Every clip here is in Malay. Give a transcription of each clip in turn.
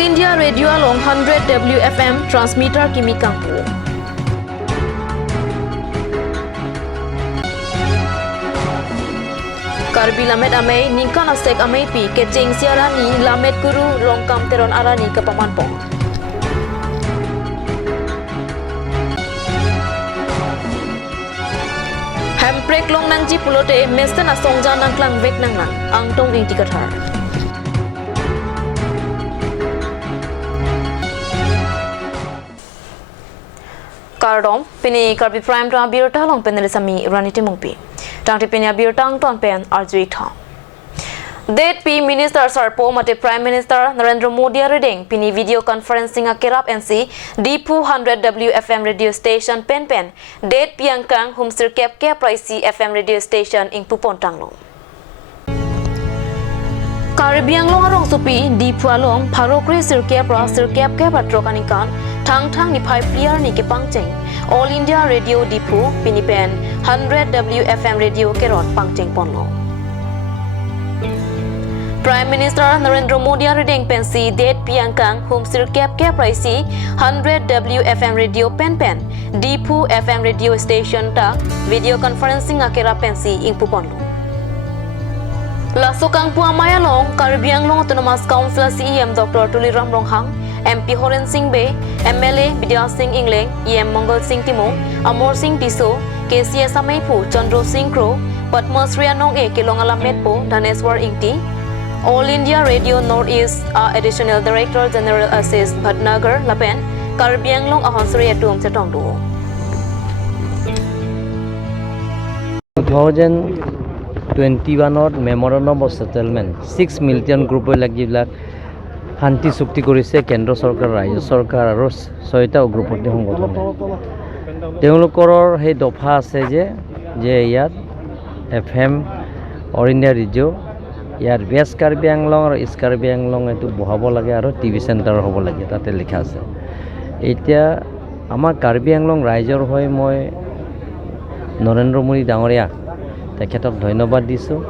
All India Radio along 100 WFM transmitter Kimi Kampu. Karbi lamet amai ningkan asek amai pi kecing siarani lamet guru longkam teron arani ke pamanpong. Hemprek long nangji pulote mesten asongja nangklang vek nang angtong ing tikathar. Kardom pini Karbi Prime Time birta long penelisami raniti mungpi. Tangti pini birtang ton pen arjui tha. Det P Minister Sarpo mate Prime Minister Narendra Modi redeng pini video conferencing akerap NC Dipu 100 WFM radio station pen Det piangkang humsir kep praisi FM radio station ing Pupontang long. Karibiang long arong supi Dipu along parokri sir kep patrokanikan thang ni phai player ni ke pangcheng All India Radio Dipu pini pen 100 WFM radio kerot pangcheng ponlo. Prime Minister Narendra Modi redeng pensi Det piangkang humsir kep praisi 100 WFM radio pen Dipu FM radio station ta video conferencing akera pensi ing Puponlo. Lasukang Puamaya long Karibiang long Autonomous Council CEM Dr. Tuliram Ronghang MP Horen Singh Be, MLA Bidya Singh Ingleng, EM Mongol Singh Timo, Amor Singh Tiso, KCS Amaipu, Chandro Singh Kro, Padmasri Anong E Kilong Alamet Po, Dhaneswar Ingti, All India Radio Northeast Additional Director General Assist Bhatnagar Lapen, Karibiang long Ahonsri Atum Chetongdu. 2021 Memorandum of Settlement 6 million group লাগিবিলাক শান্তি চুক্তি কৰিছে কেন্দ্ৰ চৰকাৰ ৰাজ্য চৰকাৰ আৰু 6টা গ্ৰুপতে সংগঠন তেওঁলোকৰ সেই দফা আছে যে ইয়াত FM অল ইণ্ডিয়া ৰেডিঅ ইয়াৰ বেছ কাৰ্বি আংলং আৰু ইষ্ট কাৰ্বি আংলং এটো বহাব লাগে আৰু টিভি চেণ্টাৰ হ'ব লাগে তাতে লিখা আছে এতিয়া আমাৰ কাৰ্বি আংলং ৰাইজৰ হৈ মই নৰেন্দ্ৰ মোদী ডাঙৰীয়া তেখেতক ধন্যবাদ দিছোঁ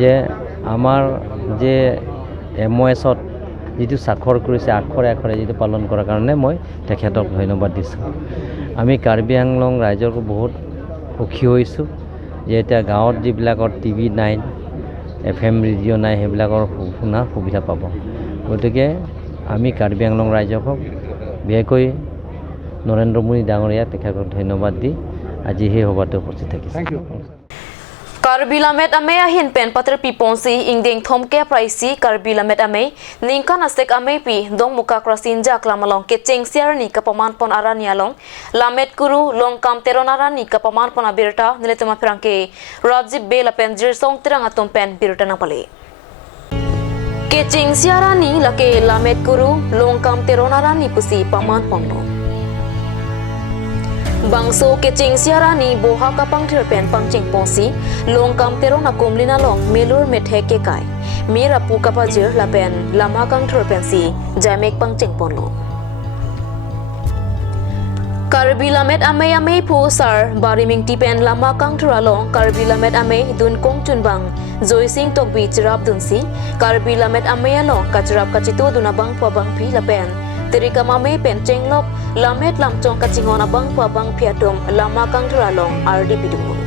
যে আমাৰ যে MOS-ত যিটো স্বাক্ষৰ কৰিছে আখৰে যিটো পালন কৰাৰ কাৰণে মই তেখেতক ধন্যবাদ দিছোঁ আমি কাৰ্বি আংলং ৰাইজৰ বহুত সুখী হৈছোঁ যে এতিয়া গাঁৱত যিবিলাকৰ টিভি নাই FM ৰেডিঅ' নাই সেইবিলাকৰ শুনা সুবিধা পাব গতিকে আমি কাৰ্বি আংলং ৰাইজক বিশেষকৈ নৰেন্দ্ৰ মোদী ডাঙৰীয়া তেখেতক ধন্যবাদ দি আজি সেই সভাতে উপস্থিত থাকিছোঁ Karbi lamet ame ahin pen patr piponsi ingdeng thomke praisi Karbi lamet ame ningkan asek ame pi dong muka krasin jak lamalong ke chengsiar ni kapaman pon arani along lamet guru long kam teron arani kapaman pon abirta niletuma prangke Rajib Bela pen jirsong terang atom pen birta na pale ke chengsiar ni lake lamet guru long kam teron arani pusi paman pon lo Bangso kecing siarani boha kapang pen pangcing ponsi longkam terona kumlina long melur methe ke kai mira pu kapajir lapen lama kang pensi jamek pangcing ponlo Karbi lamet ame pu sar bariming tipen lama kang long Karbi lamet ame dun kong chunbang Joy Singh Tokbi chirap dunsi Karbi lamet ame along kachirap kachitu dunabang pabang pi lapen Terika mame penceng lop lamet lamchong kachingon abang pabang piatum lama kang long RD pidumun.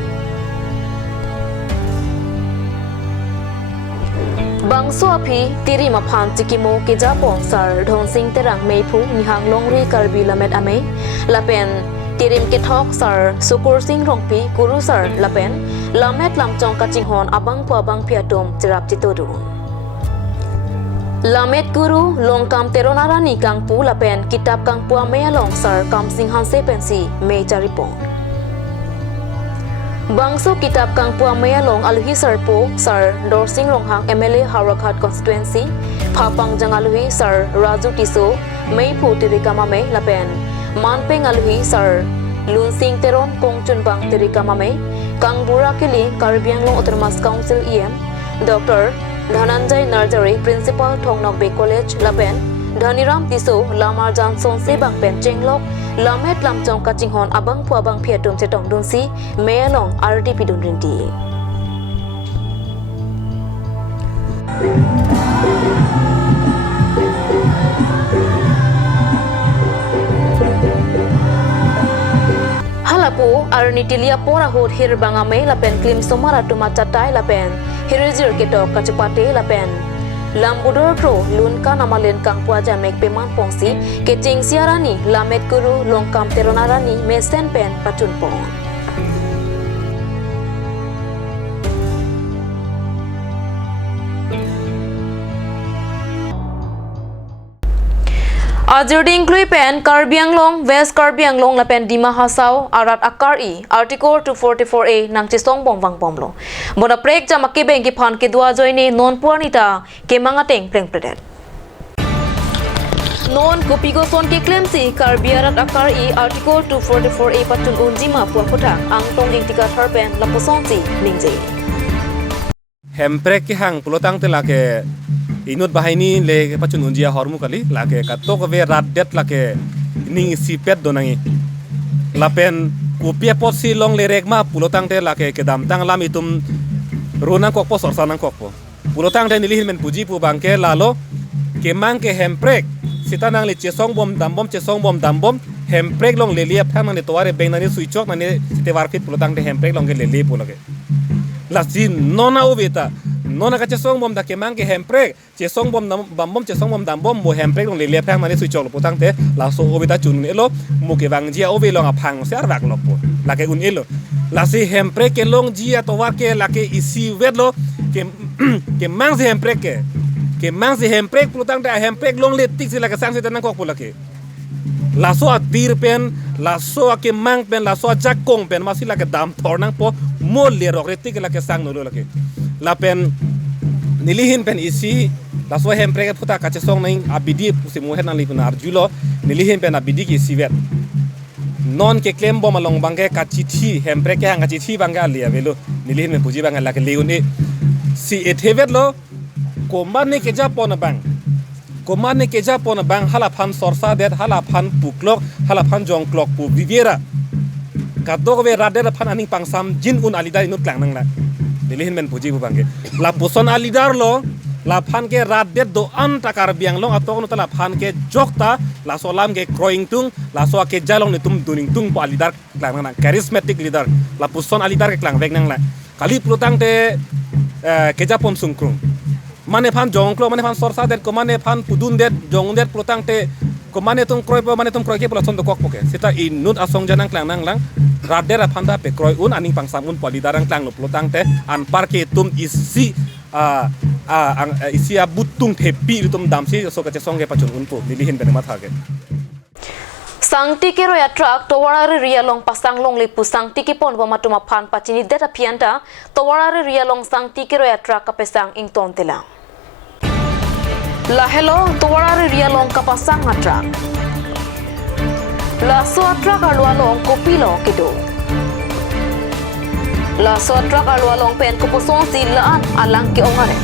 Bangso api tiri maphan chikimo ke japon sar dhon sing terang meipu nihang longri Karbi lamet ame lapen tirim ke thok sar sukur sing rongpi guru sar lapen lamet lamchong kachingon abang pabang piatum chirap chitodun. Lamet guru longkam teronarani kang pu lapen kitab kang pu amea long sar kam sing hanse pensi me charipon Bangso kitab kang pu amea long aluhi sar po sar dorsing ronghang MLA Harakhat constituency phapang jang aluhi sar Raju Tiso mei pu tirikama me lapen manpeng aluhi sar lunsing teron kongchun bang tirikama me kang burakeli Karbiang long Autonomous Council EM Dr. Dhananjay Narjari Principal Thongnok Bay College Lapen Dhaniram Tiso Lamar Johnson Sebang Pen Chenglok Lamet Lamchong Kachinghon Abang Puabang Piatum Chetong Dunsi Mayalong RDP Dunrinti po arnitilia pora hot hirbangame lapen klim somara tumachatai lapen hirizir ketok kachupate lapen lambudor kro lunka namalen kang puaja mek peman pongsi kecing siarani lamet guru longkam teronarani mesen pen pacun pong Ajurding klui pen Karbi Anglong West Karbi Anglong la pen Dima Hasau arat akar I Article 244A nang chisong bomwang bomlo bona prek jama ke beng ki phan ke dua joini non puanita ke mangateng preng predet non kopigo son ke claim si Karbi arat akar I Article 244A patun unjima puan kota ang tonging tika tharpen la posong si lingje hemprek ki hang pulotang te lake inut bahini le pacun unjia hormu kali lake katok ve radet lake ning sipet donangi lapen kupia posi long le regma pulotang te lake kedam tang lam itum rona kokpo sorsanang kokpo pulotang te nilihin men puji pu bangke lalo kemang ke hemprek sitanang le chesong bom dambom hemprek long le liap thang ne toware benani suichok mane te warfit pulotang te hemprek long ke le le pulake lasi nona ubeta nona ka chesong bom da kemang ke hemprek chesong bom chesong bom dambom mo hemprek long le le phang mane suichok putang te la so ubeta chun elo mo ke bang jia obe long aphang ser rak lopo la ke un elo lasi hemprek ke long jia to wa ke la ke isi wedlo ke mang se hemprek putang te hemprek long le tik sila ka sang se tanang kok pulake la so atir pen la so ke mang pen la so jakong pen masila ke dam thornang po mo le rok retik la ke sang no lake la pen nilihin pen isi la so hemprek puta ka chesong naing abidi pusi mo henang lipun arjulo nilihin pen abidi ki sivet non ke claim bom along bangke ka chithi hemprek ke hang ka chithi bangga alia velo nilihin men puji bangga la ke leune si ethevet lo komane ke japon bang komane ke japon bang halaphan sorsa det halaphan puklok halaphan jongklok pu viviera kadok ve radera phan aning pangsam jin un alidar inut klang nang la nilihin men puji bu bangke la puson alidar lo la phan ke radet do an takar biang long atong no tala phan ke jokta la solam ke kroing tung la so ke jalong ne tum duning tung po alidar klang nang charismatic leader la puson alidar ke klang vek nang la kali plutang te ke japon sungkrung mane phan jongklo mane phan sorsa det ko mane phan pudun det jong det plotang te ko mane tum kroi po mane tum kroi ke ploton do kok poke sita inut asong janang klang nang lang radera phanda pe kroi un aning pangsam un polidarang klang no plotang te an parke tum isi isi butung tepi tum damsi so ka chesong ke pachun un po nilihin bene mathage Sangti ke roya truck towara ria long pasang long lipu sangti ke pon bama tuma phan pachini deta pianta towara ria long sangti ke roya truck ka pesang ing ton tela la hello towara ria long ka pasang na truck la so truck alwa long kopilo kedo la so truck alwa long pen ko posong silaan alang ke ongare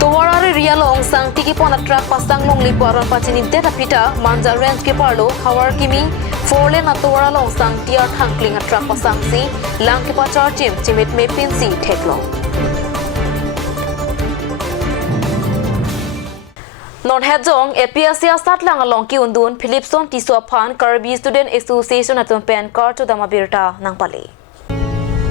Towara ria long sang tiki pon truck pasang long lipu aron pachini deta pita manja range ke parlo hawar kimi forle na towara long sang tiar thangkling a truck pasang si lang ke pachar chim chimit me pin si theklo Non hejong APSC sat lang along ki undun Philipson Tiswa Phan Karbi Student Association atum pen kar to dama birta nang pali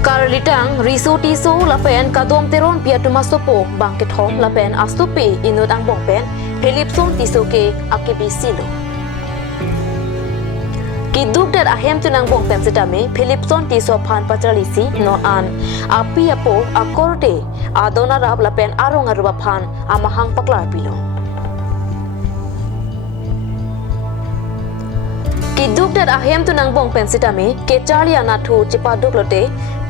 Karlitang riso tiso lapen kadom teron piatuma sopo bangket hom lapen astupi inut ang bongpen Philipson tiso ke akibi silo Kiduk dat ahem tunang bongpen setame Philipson tiso Phan pachalisi no an api apo akorte adona rab lapen arong aruba phan amahang paklar pilo Kiduk dat ahem tunang bongpen setame ke Charlia nathu cipaduk lote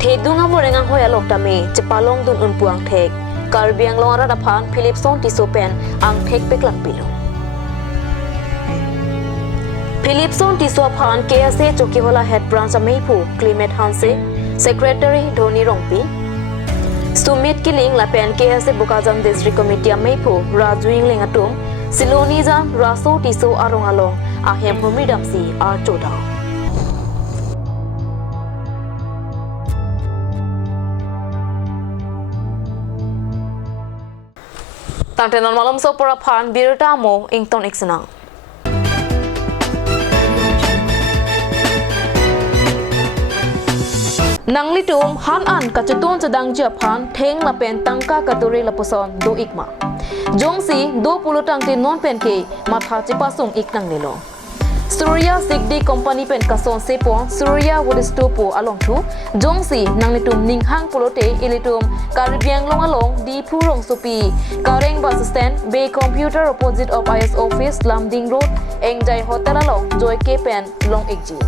Thedunga morengang hoya loktame cepalong dun unpuang thek Karbiang long ara phan Philipson tisopen ang thek peklak pilo Philipson tisophan KSA Chokiwala head branch Meipu Climate Hanse Secretary Dhoni Rongpi Sumit Kiling lapen KSA Bukazam District Committee Meipu Rajuing Lingatum Silonizam Raso tiso arongalong ahem humidamsi ar choda Tantenan malam sopora phan birta mo ington iksenang Nang litum han an kacutun sedang Japan theng la pen tangka katuri la poson do ikma. Jongsi 20 tangti non pen ke matha cipasung ik nang nilo. Surya Sigdi Company pen kason sepon Surya Wudistupo along tu Jongsi nang litum ninghang pulote ilitum Caribbean long along di Purong Supi Kareng bus stand Bay Computer opposite of IS office Lamding Road Engjai Hotel along Joy K pen long ekji.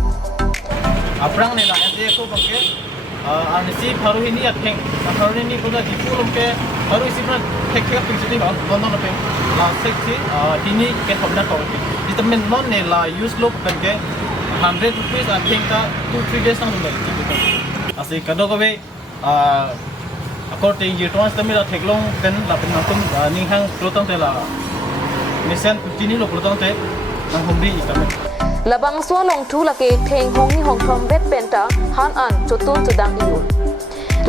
Aprang nila ente ko bangke arnisi baru ini atheng baru ini kuda di Purong ke baru isi pun tek picture on non pe la seksi dini ke hobna ko di temen non ne la use look bangke 100 rupees atheng ka 2-3 days nang ngai asi kado ko be according to trans tamila theklong pen la pen natum ninghang protong te la misen dini lo protong te nang homri ikamen Labang sualong tu laki theng hong ni hong thom vet penta han an chutun chudang iun.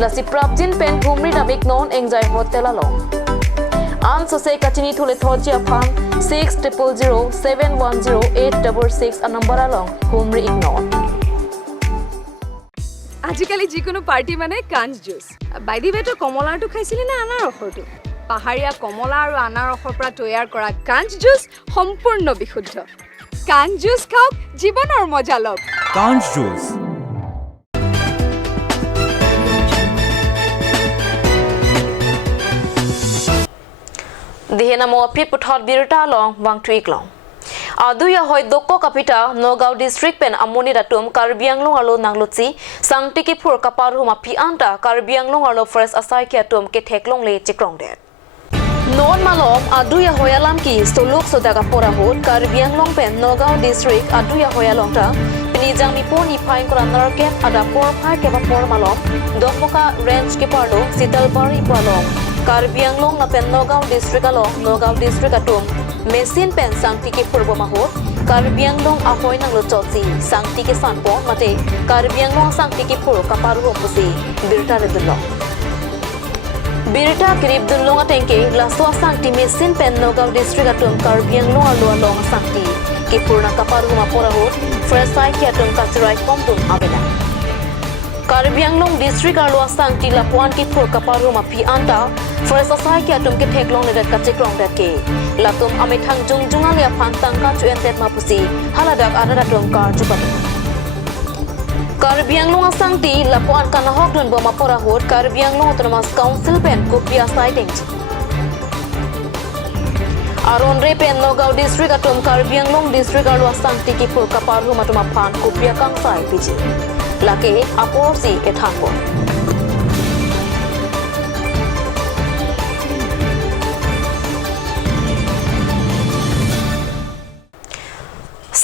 La si prapjin pen humri namik non engjai hotel along. An so se kachini thule thoji apang 6007108666 a number along humri ignon. আজিকালি যিকোনো পাৰ্টি মানে কাঞ্জ juice by the ৱেটো কমলাটো খাইছিলি না আনাৰ ৰসটো পাহাৰীয়া কমলা আৰু আনাৰ ৰসৰ পৰা তৈয়াৰ কৰা কাঞ্জ জুচ সম্পূৰ্ণ বিশুদ্ধ কাঞ্জ জুচ খাওক জীৱনৰ মজা লওক কাঞ্জ juice Dihena mo pit puthot birta long wang tweak long. Aduya hoy dokko kapita Nogao district pen amoni datum Karbiang long alo nanglutsi sangtiki phur kapar huma pi anta Karbiang long alo first asai ki atum ke theklong le chikrong det. Non malom aduya hoyalam ki soluk sodaga pora hot Karbiang long pen Nogao district aduya hoyalong ta pinijang mi poni phain kora narket ada por phai ke por malom domboka range ke parlo sitalbari palong Karbiang long na pen Nogao district along Nogao district atum mesin pen sangti ke purbo mahot Karbiang long ahoy nang lochotsi sangti ke sanpo mate Karbiang long sangti ke pur kaparu pusi birta redulong birta kirib dulong atengke laso sangti mesin pen Nogao district atum Karbiang long along sangti ke purna kaparu mapora hot first sai ke atum kasurai komdum abela Karbiang long district alwa sangti lapuan ki pur kaparu mapi anta first asai ki atum ke theklong nedat ka chikrong dat ke latum ame thang jungjunga le phantang ka chu entet mapusi haladak aradatum kar chupat Karbiang long sangti lapuan kana hok don bo mapora hot Karbiang long autonomous council pen kopia siding Aron re pen Nogao district atum Karbiang long district alwa sangti ki pur kaparu matuma phan kopia kang sai piji lake aporsi ethango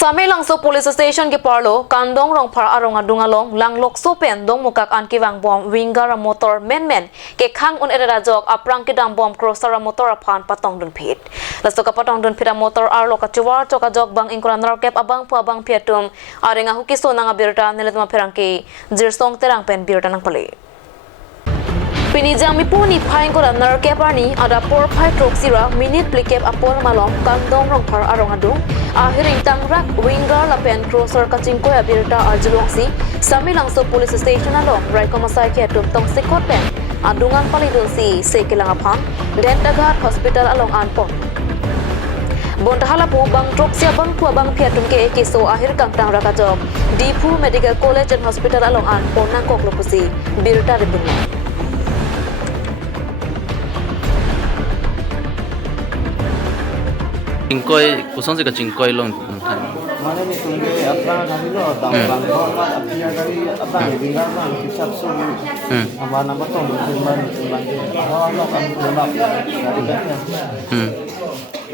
Samilangso police station ke parlo kandong rong par arong adungalong langlok so pen dong mukak an kiwang bom wingara motor men ke khang un era jok aprang ke dam bom crossara motor aphan patong dun phit lasto ka patong dun phira motor arlo ka chuwar choka jok bang ingkuran narkep abang pu abang phiatum arenga hukiso nanga birta neletma pherangke jirsong terang pen birta nang pale Pinijang mipuni phaing kora narkepani ada por phai troksira minute plikep apor malom kandong rong par arong adung ahiring tangrak winger lapen crosser kachingko abirta arjulongsi samilangso police station along raikomasai ke tum tong sekot pen adungan palidulsi sekilang aphang dentaghat hospital along anpon Bontahalapu bang troksia bang pu bang phiatum ke kiso ahir kang tang rakajok Dipu Medical College and Hospital along anpon nang koklopusi birta rebunna Cingkoi kusong sih ke cingkoi long. Mana ni tunggu apa kami lo tahu bang apa apia dari apa bingar bang kisah sugi apa nama tu berjumpa lo kan belum dari mana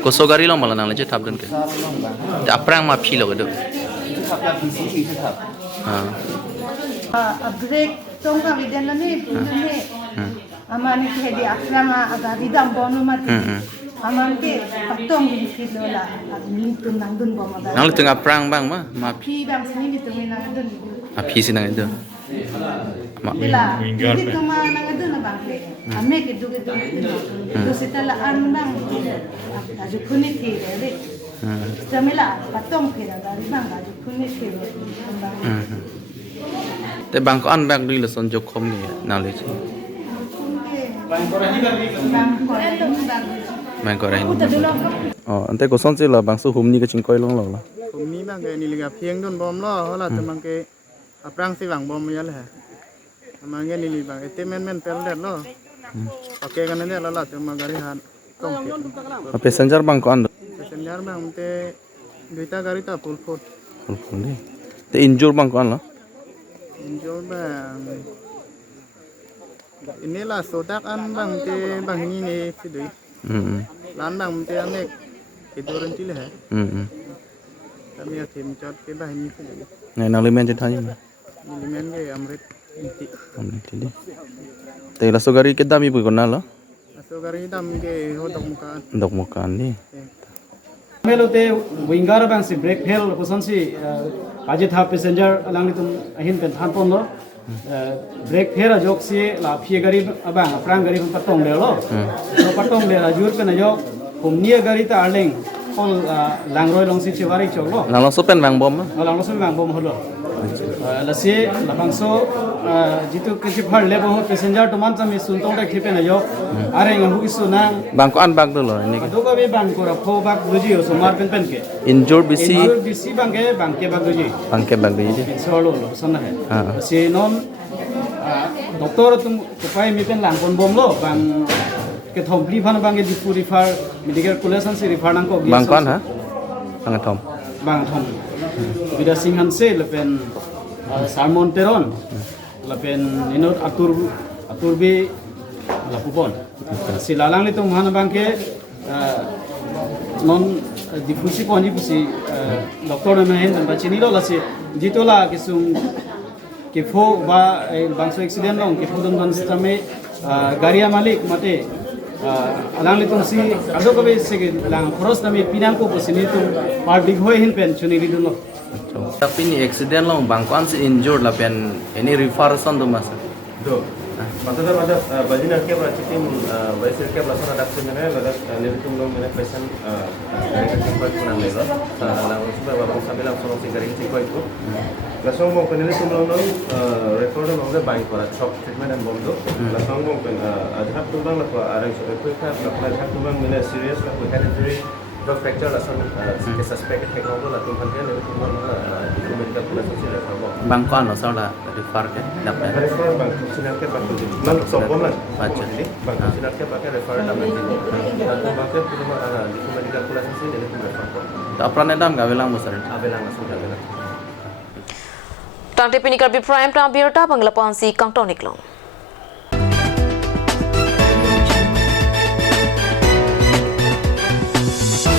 Koso gari long malah nang leje tab dan ke. Aprang ma phi lo ke do. apa visi tetap break tong ka vidan ni amani ke di akrama aga vidam bonu mati amante patong di lola admin tun nang dun bomaga Nang tengah aprang bang ma pi bang sini bitu nang dun phi si nang itu. dila di tuma nang dun na bang ke ame ke du do setala an bang aju kuni thi re Jamila patong ke da bang aju kuni thi Te Te bang ko an bang dui la son jok khom ni knowledge. Bang ko rahi bang Bang ko rahin. Ante ko son che la bang su hum ni ka ching koi long lo la.ผมนี้บางแกนี่ลิงกับเพียงโดนบอมล่อเพราะเราแต่บางแกอับร่างสิหวังบอมมาเยอะเลยฮะบางแกนี่ลิงบางเต็มแม่นเป็นเด็ดล่อโอเคกันนั่นเนี่ยเราจะมาการิหันต้องเก็บ Passenger bang ko anสัญญาณบางมันเตะดุยตาการิตาพูลพูด Pul ni. Te injure bang ko an la. อินโจบางอินนี่ล่ะโซดักอันบางเตะบางนี่เนี่ยสิดุยร้านบางมันเตะอันเล็กติดโดนที่เลยฮะแต่มีทีมจอดไปบางนี่สิดุย Ngai nang limen chen thani. มิลิเมนก็อเมริกอินติ Amne tili. Te la so gari ke dami bu ko na la. โซการิตามก็หัวดอกมุกอัน Dok mo kan ni. melote wingar bang si brake fail poson si aje tha passenger alang tum ahin pen than pon lo brake fail a jok si la phie gari abang aprang gari pon patong le lo so patong le la jur pen ajok pum nia gari ta arleng pon langroi long si chiwari chok lo Nang lo so pen bang bom. lang lo so bang bom holo la si la bang so jitu ke phar le bo passenger to man chami sun tong ta khipen ajok areng hu ki sunang Bang ko an bag do lo ni. Aduh kami bang kura pho bak buji o sumar pen ke. Injure bisi Injur bisi bang ke bak buji. bang ke bag di. Solo lo sana hai. हाँ। Si non doktor tum kupai mi pen lang kon bom lo bang ke thompli phan bang ke dipu refer medical college si refer nang ko. Bang ko an ha. Bang thom. Bang thom. Bida singhan se le pen salmon teron le pen inot atur bi la pupon. Si lalang le tum han bang ke non difusi ko ni pusi doktor na hen ba chini lo la si jitola kisung ke pho ba bang so accident long ke pho don ban stame garia malik mate alang le tum si ado ko be se lang cross na me pinang ko pusini tum par big hoy hin pen chuni li lo. Tapi ni accident lo bang ko an si injured la pen any refer son do mas. Do. Maksudnya ada bajian kia berarti bajian kia berasal ada sebenarnya ada nilai long mana pesan dari tempat pulang lelo. Lalu supaya bapak sambil langsung si garing cikoi itu. Langsung mau penilai long record long ada banyak para shock treatment dan bom do. Langsung mau pen ada tulang lah arang itu kan ada tulang mana serius lah head injury. Fracture lah son suspected teknologi lah tuhan kan itu tulang itu medical police sih lah sama. Bang ko an lo so la refer ke dapat. Refer bang sinar ke pakai lang sombong lah macam ni bang sinar ke pakai refer dalam ini dan bang ke cuma ada di medical police sih dari refer To apran edam ga belang mo sir. abelang langsung abelang Tangte pinikar bi prime time birta bangla pansi kangtoniklong.